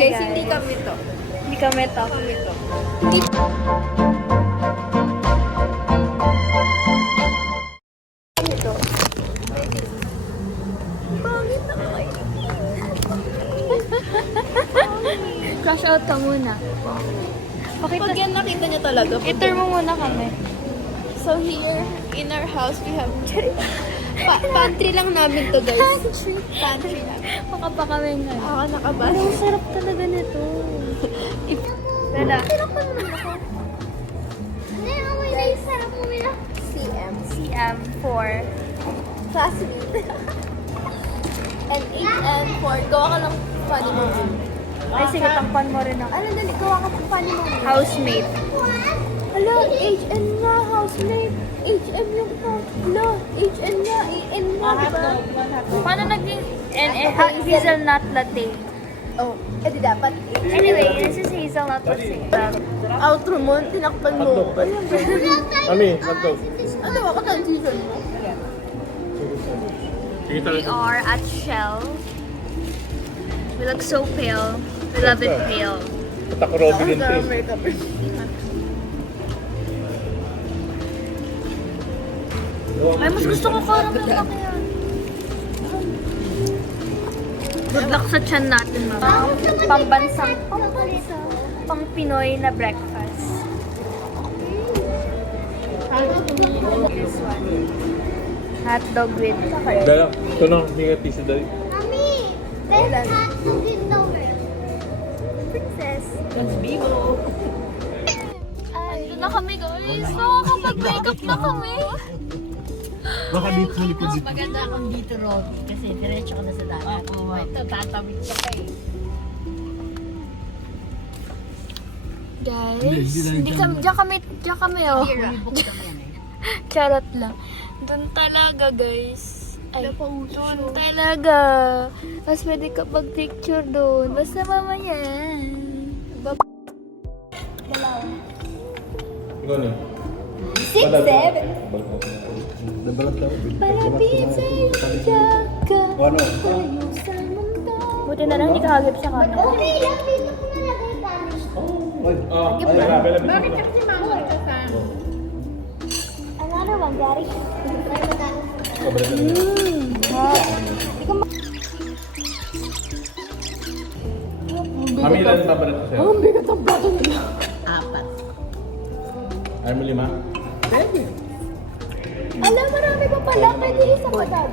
Guys, hindi kami to. Hindi kami to. Kami to. Kami to. Pangit na kayo. Crush out ka muna. Pag yan nakita niyo talaga. I-turn mo muna kami. So here, in our house, we have... pantry lang namin to, guys. Pantry lang. Baka kami nga. Ako nakabasa. Ang sarap talaga nito. Dala. CM. CM4. Classmate. And 8 and 4. Gawa ka ng funny movie. Ay, sige, tangpan mo rin ako. Ano, dali, gawa ka ng funny movie. Housemate. Hala, HN nga, housemate. HM yung hala, HN nga, EN nga, diba? Paano naging hazelnut latte? Oh, edi dapat Anyway, this is hazelnut latte. outro mo, tinakpan mo. Mami, let's go. Ano, ako transition mo? Sige We talaga. are at Shell. We look so pale. We love it pale. Patak Robin din to. makeup. Ay, mas gusto ko caramel na kaya. Good luck sa tiyan natin, mama. Pambansang, pang Pinoy na breakfast. This one. Hot dog with Dala, ito na, hindi ka tisa dali. princess. Ay, na kami guys. Nakakapag-makeup na kami. Baka dito sa likod dito. Maganda akong dito, Robby, kasi diretso ka na sa dagat. Ito, tatawid ka pa eh. Guys, hindi kami, diyan kami oh. Book naman eh. Charot lang. Doon talaga guys. Ay, doon talaga. Mas pwede ka pag-picture doon. Basta mamaya. Ikaw na. 6, 7. Nabalat daw. Palapit sa'yo, ka. Ano? Tayo sa mundo. Buti na lang hindi ka hagip sa kanya. Okay lang, dito ko nalagay tanis. Bakit kasi mama ito sa... Another one, Daddy. Mami, ilan babalat ko sa'yo? Ang bigat ang plato nila. 4. Ayaw mo 5? Alam, marami pa pala. Pwede isa pa, Dad.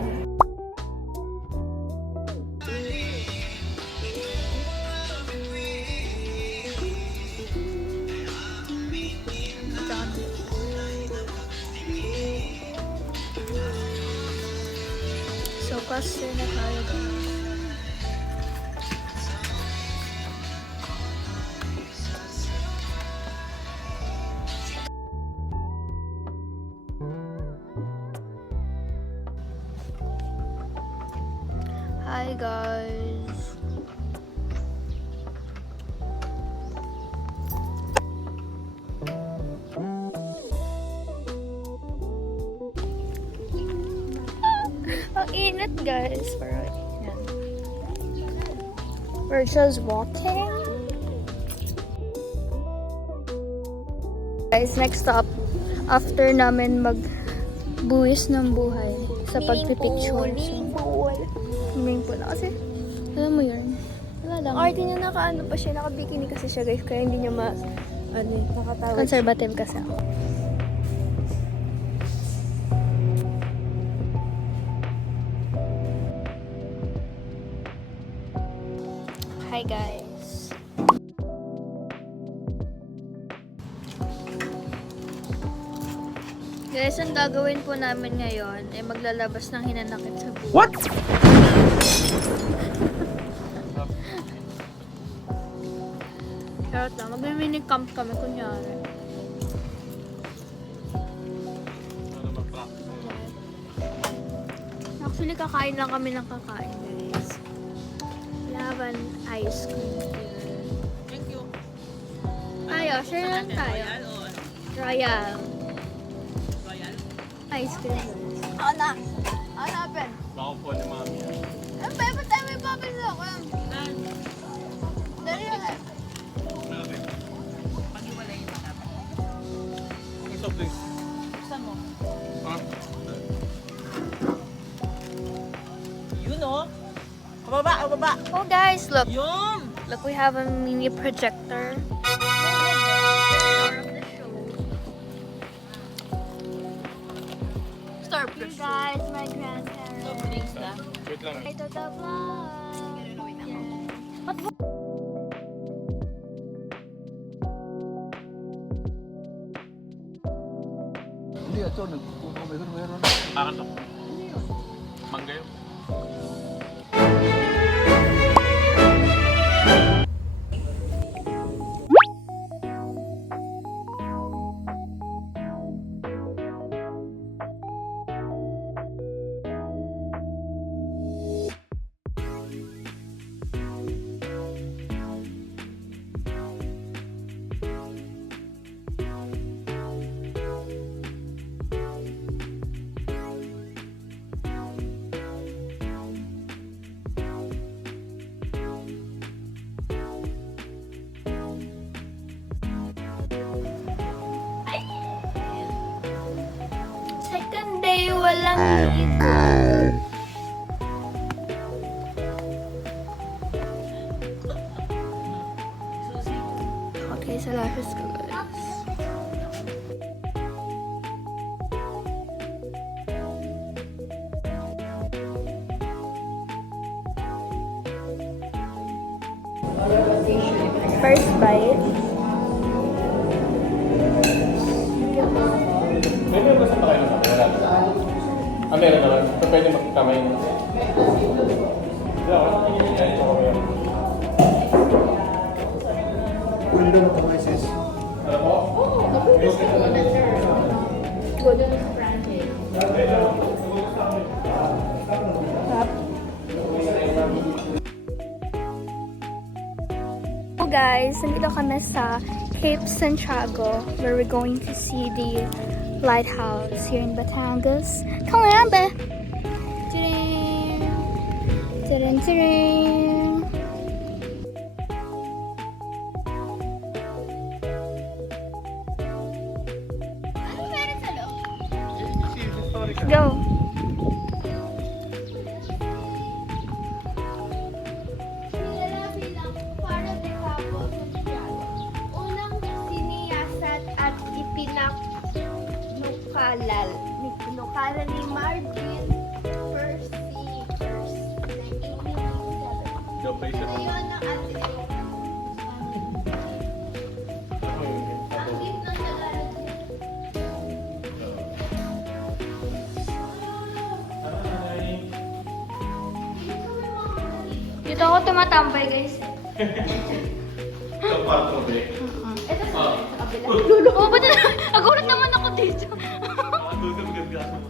So, cluster na tayo guys. Hi guys. Ang init guys. Pero yan. We're just walking. Guys, next stop. After namin magbuwis ng buhay sa pagpipicture. Swimming pool na kasi. Alam mo yun. Wala lang. Arte niya naka-ano pa siya, naka-bikini kasi siya guys, kaya hindi niya nakatawad. Conservative kasi ako. Hi guys. Guys, ang gagawin po namin ngayon ay maglalabas ng hinanakit sa buhay. What? Charot lang. Mag-mini camp kami, kunyari. Actually, kakain lang kami ng kakain, guys. We have an ice cream here. Thank you. Tayo, share lang tayo. Royal. Ice cream. Ana! Hanapin! Baka po ni Mami. Ang bebe tayo may papis ako. Dali Oh guys, look. Look, we have a mini projector. Star of the show. Guys, my grandparents. Wait lang. Ito the vlog. Hindi, ito, nagpupunta ko meron. Akan to. Mangga yun. Second day, walang ligo. Okay, sa lashes ko guys. First bite. Pwede ba sa tayo na sa wala? Meron naman. So, pwede magkamay. Pwede na kamay sis. Ano po? So guys, nandito kami sa Cape Santiago where we're going to see the lighthouse here in Batangas. Come on, be! Tadang! Tadang, tadang! Go! Unang siniyasat at ipinaknukalan ni Marvin Percy First, 1987. Gabay siya. Ngayon ang ating ang gift ng Tagalog. Dito ako tumatambay guys. Ito parang trobe. Ito sa kabila. Oh, ba't nagulat naman ako dito?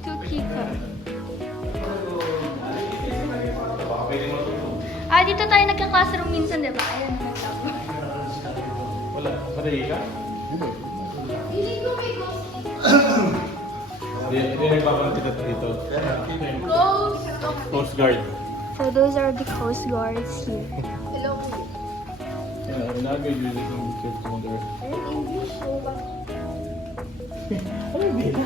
Tukika. Baka pwede mo ito. Ah, dito tayo nagka-classroom minsan, di ba? Ayan, nagtabo. Wala. Madali ka? Hindi ko may ghost. Hindi nagpapalapit kita dito. Ghost. Coast Guard. So those are the coast guards here. Hello. Yeah, inagay yun yung church mo there. Ayun, English po ba? Ano hindi na?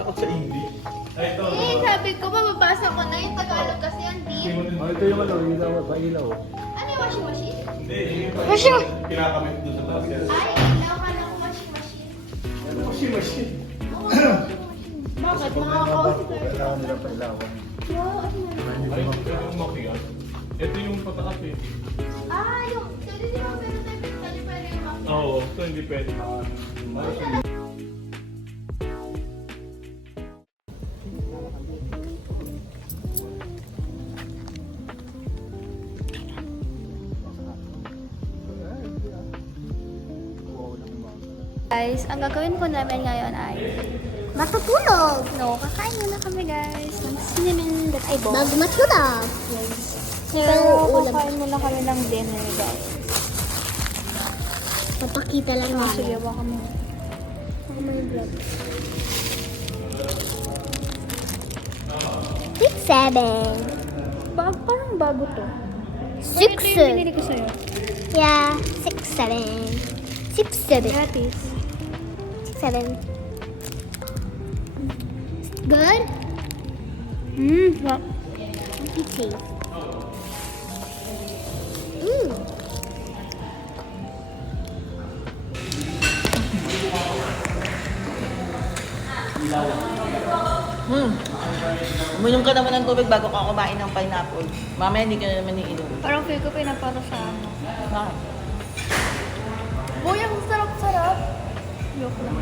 Takot sa English. Ay, ito. Eh, sabi ko, mababasa ko na yung Tagalog kasi ang deep. Oh, ito yung ano, ilaw, pailaw. Ano yung washing machine? Hindi, yung Washing kinakamit doon sa taas yan. Ay, ilaw ka lang washing machine. Washing machine. Oo, washing machine. Bakit? Makakausap tayo. Kailangan nila pailawan. Oo, ano yan? Ay, ito yung makias. Ito yung pataas eh. Ah, yung, pwede di ba meron tayo pwede pwede yung makina? Oo, ito hindi pwede. Guys, ang gagawin po namin ngayon ay matutulog. No, kakain muna kami guys. Ng cinnamon that I bought. Bago matulog. So, kakain muna kami ng dinner guys. Papakita lang Oh, sige, baka mo. Baka may vlog. 6, 7. Parang bago to. 6, Ito yung binili ko sa'yo. Yeah, 6, 7. 6, 7. Gratis. 7. Good? Wow. Let's see. Uminom ka naman ng tubig bago ka kumain ng pineapple. Mamaya hindi ka na naman iinom. Parang feel ko pinaparo sa ano. Bakit? Boy, ang sarap-sarap. Joke lang.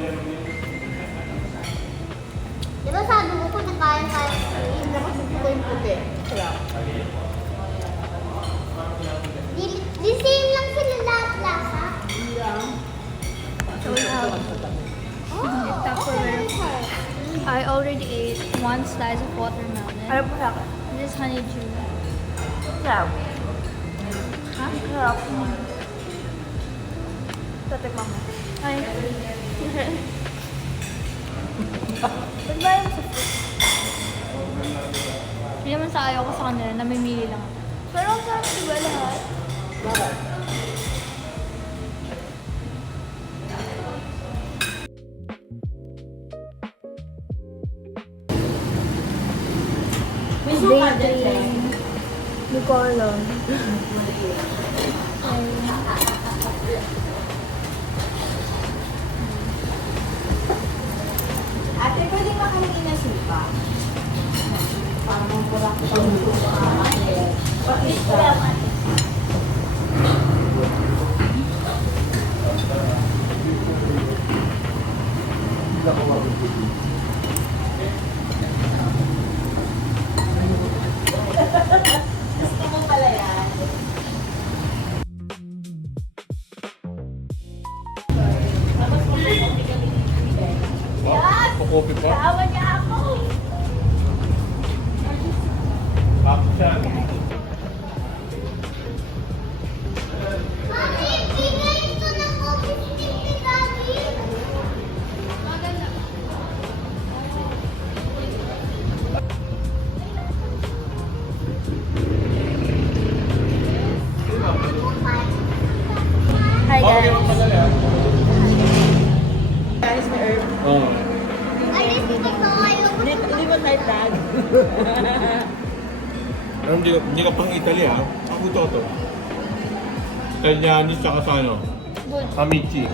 Di ba sabi mo kung nakaya-kaya cream, nakasubo ko yung puti. Di same lang sila lahat lasa. So we have Tupperware. I already ate one slice of watermelon. Ano po sa akin? This is honeydew. Sarap. Ha? Sarap. Tatikman mo. Ay. Ba't ba yung sa fruit? Hindi naman sa ayaw ko sa kanila, namimili lang ako. Pero ang sarap diba lahat? Daydream. Hindi ko alam. Ate, pwede makahingi na sipa? Parang pula ko pang Gusto mo pala yan? Kukopi pa. Awan niya ako! Bakit siya? Mami, bigay ito ng coffee stick ni Daddy! Hi guys. Guys, may herb. Oo. Alis, hindi ko ayoko. Hindi mo type tag. Pero hindi ka pang Italy ha. Ako to. Italiani tsaka sa ano? Amici.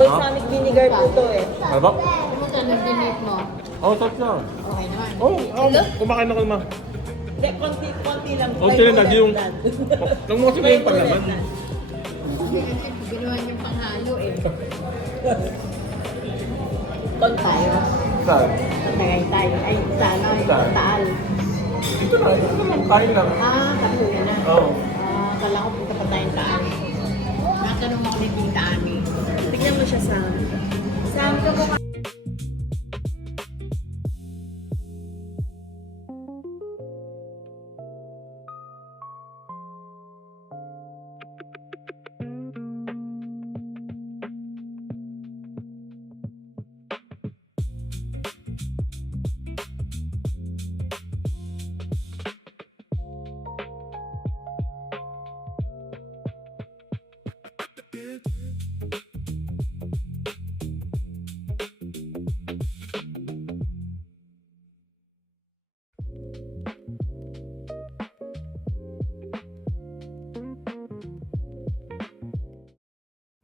Balsamic vinegar po to eh. Ano ba? Pumunta nung dinate mo. Oo, sarap siya. Okay naman. Kumakain na ka naman. Hindi, konti lang. Konti lang, dati yung... Nang mo kasi yung palaman. Ginawa niyong panghalo eh. Kon tayo. Saan? Tagaytay. Ay, sana. Saan? Taal. Dito na, kain lang. Katuya na. Oo. Kala ko punta pa tayong Taal. Natanong ako ni Tita Ani. Tignan mo siya, Sam. Sam, kamukha.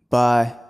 Bye.